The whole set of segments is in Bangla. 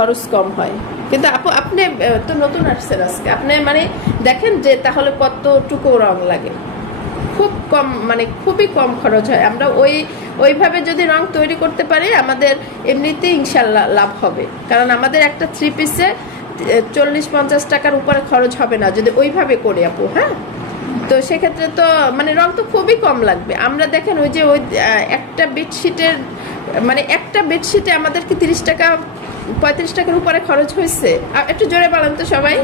খরচ কম হয়। কিন্তু আপু, আপনি তো নতুন আসছেন আজকে। আপনি মানে দেখেন যে তাহলে কতটুকু রং লাগে। খুব কম মানে খুবই কম খরচ হয়। আমরা ওই, ওইভাবে যদি রং তৈরি করতে পারি, আমাদের এমনিতে ইনশাল্লাহ লাভ হবে। কারণ আমাদের একটা থ্রি পিসে চল্লিশ পঞ্চাশ টাকার উপরে খরচ হবে না, যদি ওইভাবে করি আপু হ্যাঁ? তো সেক্ষেত্রে তো মানে রং তো খুবই কম লাগবে। আমরা দেখেন ওই যে ওই একটা বেডশিটের মানে একটা বেডশিটে আমাদের কি তিরিশ টাকা পঁয়ত্রিশ টাকার উপরে খরচ হয়েছে। একটু জোরে বলেন তো সবাই।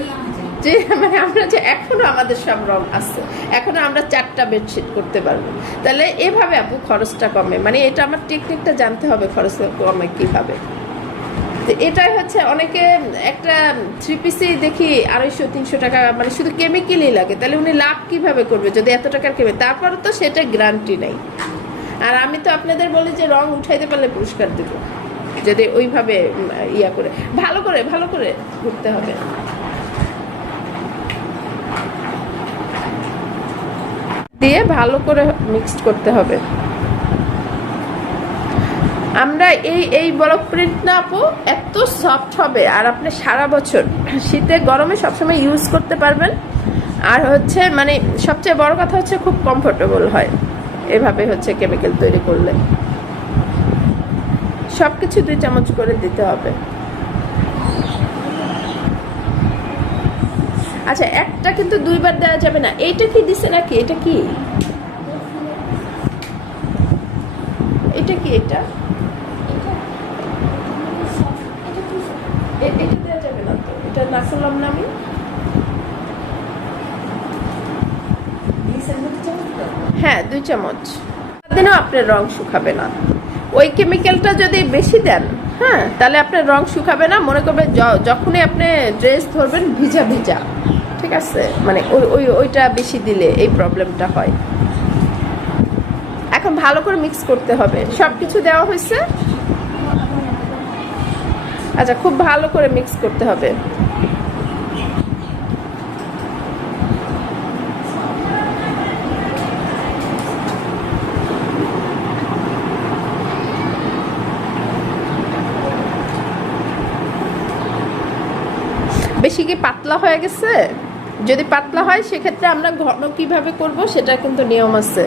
যে মানে আমরা যে, এখনও আমাদের সব রং আছে। এখনও আমরা চারটা বেডশিট করতে পারব। তাহলে এভাবে আপু খরচটা কমে। মানে এটা আমার টেকনিকটা জানতে হবে খরচ কমে কীভাবে। তো এটাই হচ্ছে অনেকে, একটা থ্রি পিসি দেখি আড়াইশো, তিনশো টাকা মানে শুধু কেমিক্যালই লাগে। তাহলে উনি লাভ কীভাবে করবে? যদি এত টাকার কেমে তারপরে তো সেটা গ্যারান্টি নেই। আর আমি তো আপনাদের বলি যে, রং উঠাইতে পারলে পুরস্কার দেব। যদি ওইভাবে ইয়া করে। ভালো করে ভালো করে ঘুরতে হবে। দিয়ে ভালো করে মিক্সড করতে হবে। আমরা এই এই বরফ প্রিন্ট না আপু, এত সফট হবে। আর আপনি সারা বছর শীতে গরমে সবসময় ইউজ করতে পারবেন। আর হচ্ছে মানে সবচেয়ে বড় কথা হচ্ছে খুব কমফোর্টেবল হয়। এভাবে হচ্ছে কেমিক্যাল তৈরি করলে। সব কিছু দুই চামচ করে দিতে হবে। আচ্ছা একটা কিন্তু দুইবার দেওয়া যাবে না। এইটা কি দিছে নাকি? এটা কি? এটা কি এটা? এটা দেওয়া যাবে না তো। এটা না না আমি হ্যাঁ দুই চামচ। দিনও আপনার রং শুকাবে না। ওই কেমিক্যালটা যদি বেশি দেন হ্যাঁ তাহলে আপনার রং শুকাবে না। মনে করবে যখনই আপনি ড্রেস ধরবেন, ভিজা ভিজা। ঠিক আছে? মানে ওই ওই, ওইটা বেশি দিলে এই প্রবলেমটা হয়। এখন ভালো করে মিক্স করতে হবে। সব কিছু দেওয়া হয়েছে? আচ্ছা খুব ভালো করে মিক্স করতে হবে। বেশি কি পাতলা হয়ে গেছে? যদি পাতলা হয়, সেক্ষেত্রে আমরা ঘন কীভাবে করব, সেটা কিন্তু নিয়ম আছে।